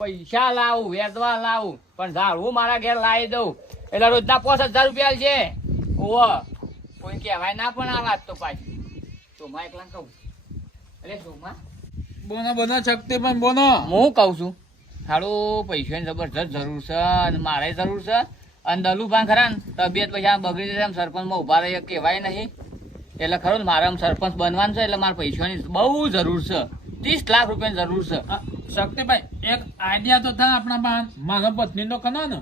પૈસા લાવું વેચવા લાવું પણ ઝાડવું મારા ઘેર લાવી દઉં એટલે રોજના 5000 રૂપિયા છે. ઓવ કોઈ કહેવાય ના પણ આ વાત તો પાછી સોમા એકલા કહું. અરે સોમા બોનો શક્તિ પણ બોનો. હું કહું છું હારું પૈસાની જબરજસ્ત જરૂર છે અને મારે જરૂર છે અને દલુભાઈ ખરા ને તબિયત પછી આ બગડી જશે આમ સરપંચમાં ઉભા રહી કહેવાય નહીં એટલે ખરું ને મારે આમ સરપંચ બનવાનું છે એટલે મારે પૈસાની બહુ જરૂર છે. 30 લાખ રૂપિયાની જરૂર છે. શક્તિભાઈ એક આઈડિયા તો થાય આપણા પાસે. મારા પત્ની નો કનો ને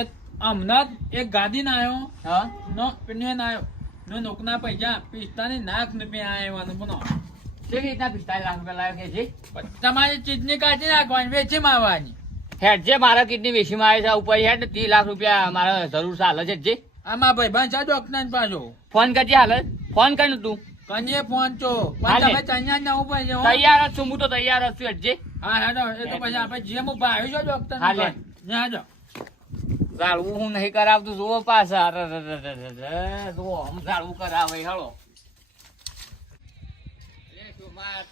એક હમણાં એક ગાડી ના આવ્યો હા નો પિનિયન આવ્યો નો નોકના પૈસા 45 લાખ રૂપિયા આવ્યા બોનો. કેવી રીતના 45 લાખ રૂપિયા લાવ્યો કે છે? તમારી ચીજની કાઢી નાખવાની વેચી મારવાની. હેડ જે મારા કિડની વેચીમાં આવે છે ઉપર હેડ 30 લાખ રૂપિયા મારે જરૂર છે હાલ જ જે. આમાં ભાઈ ભાઈ ચા ડોક્ટર પાછો ફોન કરજે હાલ ફોન કર ને તું. કનીએ ફોન છો પણ હાલે. તમે ચણ્યા ના ઉપર છે હો. તૈયાર જ છું હું તો તૈયાર જ છું હેડ જે. હા હેડો એ તો પછી આપણે જેમ ઉભા આવી છો ડોક્ટર હાલે. હેડો ઝાડવું હું નહીં કરાવતું જુઓ પાછા જુઓ હમ ઝાડવું કરાવે હળો.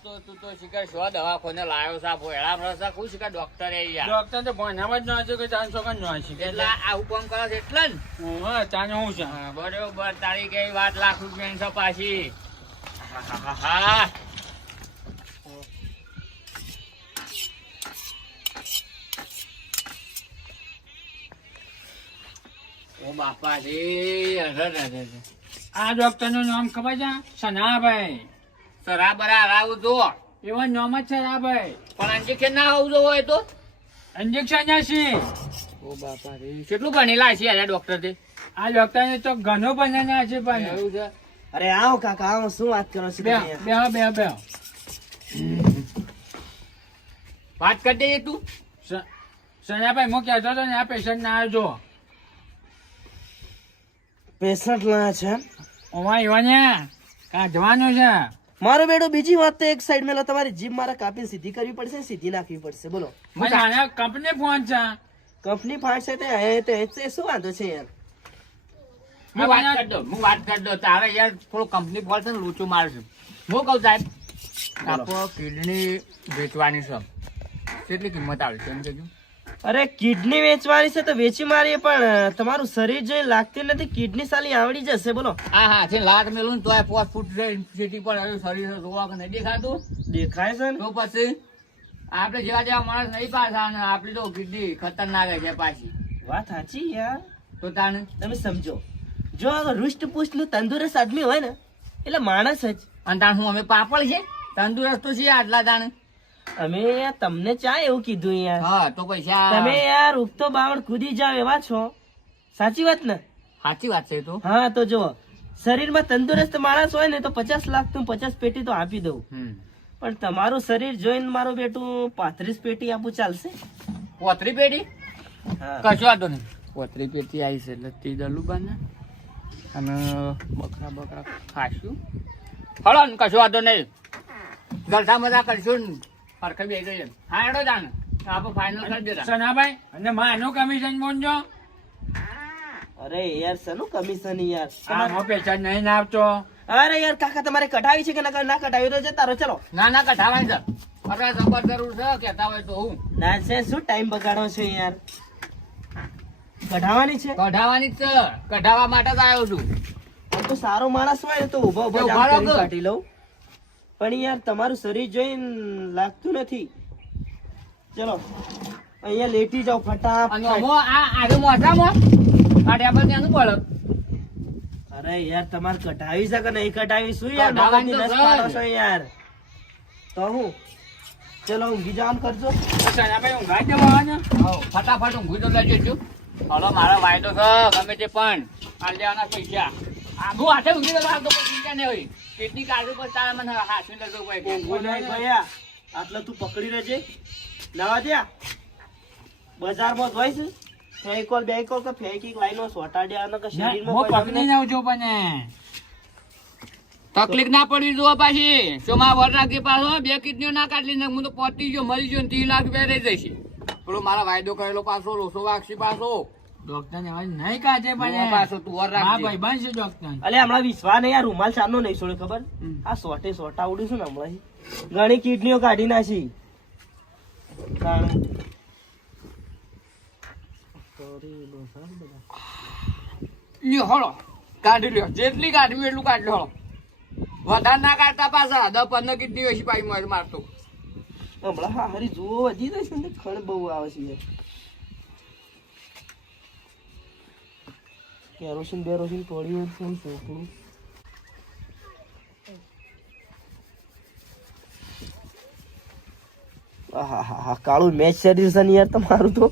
તું તો શિકાર શો દવાખાને લાયો છે ભોયડા રસા ખુશ શિકાર ડોક્ટરે યાર ડોક્ટર તો ભણ્યામાં જ ન હશે કે 400 ન હશે એટલે આવું કામ કરે છે એટલે ને. હા તાને હું છે હા, બરોબર તારી કઈ વાત લાખ રૂપિયાની છે પાછી. આહાહાહા. ઓ બાપા રે આ ડોક્ટર નું નામ ખબર છે સનાભાઈ. બરાબર આવું જો એવા નામ જ છે સનાભાઈ. પણ ઇન્જેક્શન ના હોવું જો હોય તો. ઇન્જેક્શન છે. ઓ બાપા રે કેટલું ભણેલા છે આ ડોક્ટર તે? આ ડોક્ટર ને તો ઘણો બનાવ્યા છે પણ એવું છે. અરે આવો કાકા આવો શું વાત કરો છો બે તમે? બે બે બે વાત કરી દે તું. સનાભાઈ હું કહેતો હતો ને આ પેશન્ટ ના આવજો. પેશન્ટ ના છે ઓમાં એવાને કાઢવાનું છે. મારો બેટો બીજી વાત તો એક સાઈડ મેલો તમારી જીભ મારે કાપીને સીધી કરવી પડશે ને સીધી નાખવી પડશે બોલો. મને કંપની ફોન છે. કંપની ફાટશે તે શું વાંધો છે યાર? હું વાત કરી દો તારે યાર થોડું કંપની બોલશે ને લોચું મારશું. હું કહું સાહેબ આપો કિડની વેચવાની છે કેટલી કિંમત આવશે એમ કહેજો. અરે કિડની વેચવાની છે તો વેચી મારીએ પણ તમારું શરીર જોઈ લાગતી નથી. કિડની સાલી આવડી જશે બોલો. હા હા છે લાખ મેલું ને તો 5 ફૂટ સિટી પર આવ્યું શરીર જોવા કે નહીં દેખાતું દેખાય છે ને? તો પછી આપણે જેવા જેવા માણસ નહીં પાછા અને આપણી તો કિડની ખતરનાક છે પાછી. વાત સાચી યાર. તો તાને તમે સમજો જો રૂષ્ટ પુષ્ટ નું તંદુરસ્ત આદમી હોય ને એટલે માણસ જ. અને તાણ હું અમે પાપડ છે તંદુરસ્ત તો છીએ આટલા તાણે. અમે યાર તમને ચા એવું કીધું યાર. હા તો પૈસા તમે યાર ઉગતો બાવળ કૂદી જાવ એવા છો. સાચી વાત ને? સાચી વાત છે તો. હા તો જો શરીરમાં તંદુરસ્ત માણસ હોય ને તો 50 લાખ તો 50 પેટી તો આપી દઉં. પણ તમારું શરીર જોઈને મારું બેટું 35 પેટી આપું ચાલશે? 35 પેટી હા. કશો વાંધો નહીં. 35 પેટી આવી છે એટલે તે દલુબાના અને બકરા ખાશું હળો ને કશો વાંધો નહીં. ગલસા મજા કરશું ને ફરખે બે ગઈ. હા એડો જાણ આપણે ફાઇનલ કરી દેતા. સનાભાઈ અને માનું કમિશન બોલજો. અરે યાર સનું કમિશન યાર? આમાં પૈસા નહીં આવતો. અરે યાર કાકા તમારે કઢાવી છે કે ના કઢાવી તો જતા રહો ચલો. ના ના કઢાવાય છે આપણે જબર જરૂર છે કહેતા હોય તો હું ના છે શું ટાઈમ બગાડો છો યાર? કઢાવાની છે? કઢાવાની જ છે કઢાવા માટે જ આવ્યો છું. આમ તો સારો માણસ હોય ને તો ઉભો ઉભો ઉભા રહો કે? કાઢી લઉં પણ યાર તમારું શરીર જોઈને લાગતું નથી. ચલો અહીંયા લેટી જાઓ અને ફટાફટ. આજે મોઢામાં કાઢ્યા પર ત્યાંનું બળક. અરે યાર તમારે કઢાવી છે કે નહીં કઢાવી? શું યાર કઢાવાની મગજની તો નસ છે. પાડો છો યાર? તો હું ચલો ઊંઘી જામ કરજો. સનાભાઈ ઊંઘાઈ જવાના. ફટાફટ ઊંઘી તો લેજો છું. હલો મારો વાયદો છે ગમે તે પણ આ લેવાના પૈસા હું હાથે ઊંઘી તો કોઈ ચિંતા નહીં હોય. કેટલી કાઢું પણ તારે મને હાથમાં લેજો ઊંઘું નહીં ભૈયા. આટલે તું પકડી રહેજે. નવા દ્યા બજારમાં જોઈ છે ફેવિકોલ બેવિકોલ કે ફેવિકિક લાઈનો સોટાડ્યા અને કે હું શરીરમાં પકડી જાઉં છું પણ તકલીફ ના પડવી જોવા પાછી ચોમા વર રાખી પાછો 2 કિડનીઓ ના કાઢલી ને હું તો પતી ગયો મરી ગયો 30 લાખ રૂપિયા રહી જશે. પેલો મારા વાયદો કરેલો પાછો લોસો વાગશી પાછો ડોક્ટર ને હવે નહીં કાઢે પણ પાછો તું વર હા રાખજે. ભાઈ બનશે ડોક્ટર. અલે હમણાં વિશ્વા ને યાર રૂમાલ ચારનો નહીં છોડે ખબર? આ સોટા ઉડી છું ને હમણાં ઘણી કિડનીઓ કાઢી નાખી. કારણ લ્યો હળો કાઢી લ્યો જેટલી કાઢવી એટલું કાઢી લો હળો વધારે ના કાઢતા પાછા 10-15 કિડની ઓછી પાઈ મારતો હમણાં હારી જુઓ વધી જશે ને ખડ બહુ આવે છે યાર. કેરોસીન બેરોસીન પડ્યું હોય તો ચોપડું. આહાહાહા, કાળું મેચ શેડ્યુલ છે ને યાર તમારું તો.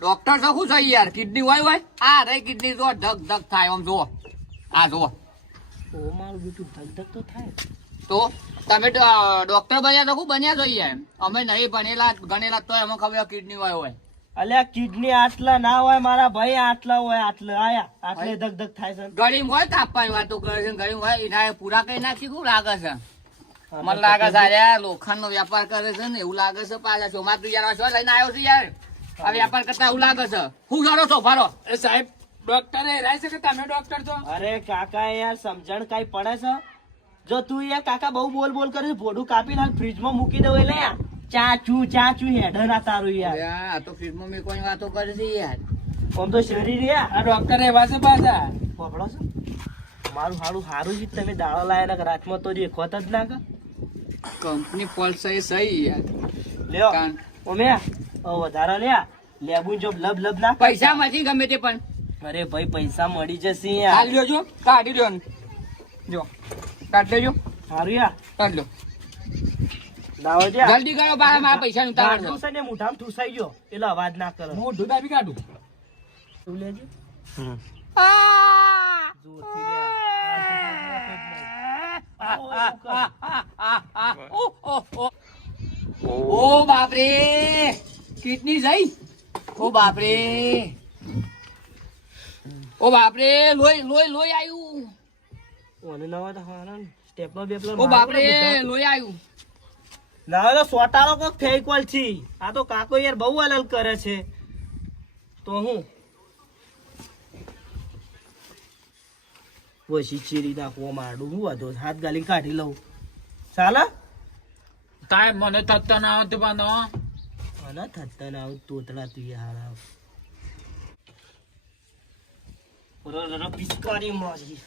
ડોક્ટર તો શું છે યાર કિડની હોય આ રે કિડની જો ધક ધક થાય આમ જુઓ આ જુઓ ઓ મારું બેટું ધક ધક તો થાય. તો તમે ડોક્ટર બન્યા તો શું બન્યા છો યાર અમે નહીં ભણેલા ગણેલા તો એમાં ખબર કિડની હોય અલ્યા કિડની આટલા ના હોય મારા ભાઈ, આટલા હોય, આટલા આયા આટલે ધક ધક થાય છે. ગરીબ હોય કાપવાની વાતો કરે છે ગરીબ હોય એના પૂરા કઈ નાખી શું લાગે છે મને લાગે છે યાર લોખંડ નો વેપાર કરે છે ને એવું લાગે છે પાછા ચોમા તું યાર શું લઈને આવ્યો છે યાર આ વેપાર કરતા એવું લાગે છે શું કરો છો ફારો એ સાહેબ ડોક્ટર હેરાય છે કે તમે ડોક્ટર છો? અરે કાકા યાર સમજણ કઈ પડે છે? જો તું યાર કાકા બહુ બોલ બોલ કરે છે, ભોડું કાપીને ફ્રીજમાં મૂકી દઉં એટલે યાર ચાચું હેડર ના તારું યાર. આ તો ફ્રીજમાં મેં કોઈ વાતો કરે છે યાર આમ તો શરીર યાર આ ડોક્ટર એવા છે પાછા. પકડો છો મારું હારું હારું જ તમે દાળો લાયા ને રાતમાં તો દેખોત જ ના કર. કંપની ફોલ્ટ છે સહી યાર લ્યો કાન. ઓમે વધારે લ્યા લેબુ જો લબ લબ ના કરતા. પૈસા માંથી ગમે તે પણ અરે ભાઈ પૈસા મળી જશે યાર. કાઢી લ્યો જો કાઢી લ્યો ને. જો કાઢી લેજો હારું યાર કાઢ લો લાવો જા. જલ્દી કરો બા મારા પૈસા નું તાર ગાંઠું છે ને મોઢામાં ઠૂસાઈ ગયો એટલે અવાજ ના કરે. મોઢું દાબી કાઢું. તું લેજે. જોરથી ઓ બાપરે કિડની જઈ ઓ બાપરે લોહી આવ્યું ઓને નવા તો હારા સ્ટેપલર બેપલર ઓ બાપરે લોહી આવ્યું ના તો સોટાળો કોક ફેંકવાલ છી. આ તો કાકો યાર બહુ અલલ કરે છે. તો હું વસી ચીરી નાખવા માંડું હું હતો હાથ ગાલી કાઢી લઉં ચાલે. તાય મને થતા ના આવતું પાનો. અને થતા ના આવું તોતડા તું યાર પિચકારી મારી